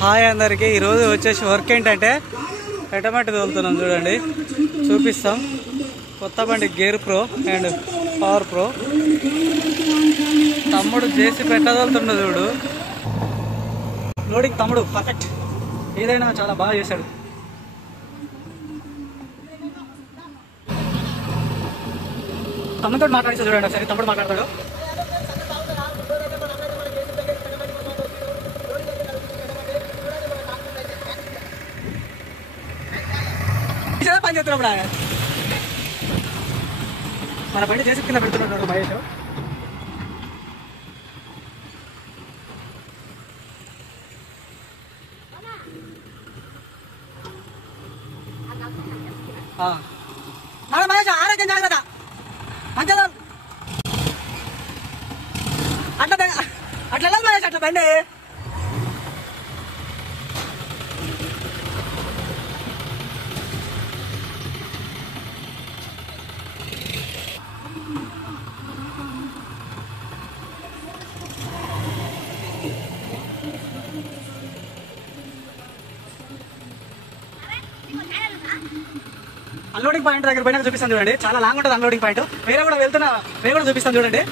Hi అందరికి. ఈరోజు వచ్చేసి వర్క్ ఏంటంటే ఎటమాటి తోలుతున్నాం చూడండి, చూపిస్తాం. కొత్త బండి gear pro and power pro. తమ్ముడు చేసి పెట్టదలుతుండ చూడు. లోడింగ్ తమ్ముడు పర్ఫెక్ట్, ఏదైనా చాలా బాగా చేశాడు. తమ్ముడితో మాట్లాడితే చూడండి ఒకసారి. తమ్ముడు మాట్లాడతాడు. పని చేస్తున్నప్పుడు మన బండి చేసి కింద పెడుతున్నాడు మహేష్. మన మహేష్ ఆరోగ్యం జాగ్రత్త. మంచిగా అట్లా అట్లా వెళ్ళదు మహేష్, అట్లా బండి. అన్లోడింగ్ పాయింట్ దగ్గర పైన చూపిస్తాను చూడండి, చాలా లాంగ్ ఉంటుంది అన్లోడింగ్ పాయింట్. వేరే కూడా వెళ్తున్నా, వేరే కూడా చూపిస్తాను చూడండి.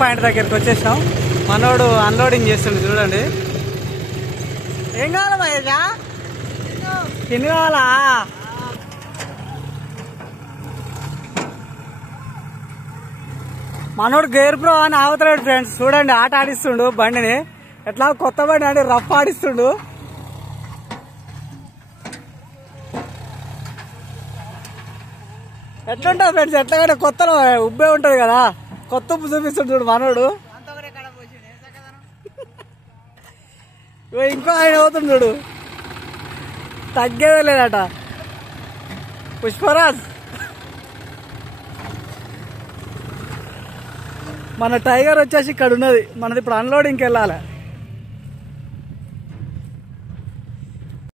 పాయింట్ దగ్గరికి వచ్చేసాం. మనోడు అన్లోడింగ్ చేస్తుండే చూడండి. ఏం కావాలా మహేషా? ఎన్ని కావాలా? మనోడు గేర్ ప్రో అని ఆగుతాడు ఫ్రెండ్స్. చూడండి, ఆట ఆడిస్తుండు బండిని. ఎట్లా కొత్త బండి అంటే రఫ్ ఆడిస్తుండు. ఎట్లుంటుంది ఫ్రెండ్స్, ఎట్లాగంటే కొత్తలో ఉబ్బే ఉంటది కదా, కొత్త ఉప్పు చూపిస్తాడు చూడు మనోడు. ఇంకో ఆయన అవుతుంది చూడు, తగ్గేదే లేదట. పుష్పరాజ్, మన టైగర్ వచ్చేసి ఇక్కడ ఉన్నది. మనది ఇప్పుడు అన్లోడింగ్కి వెళ్ళాలి.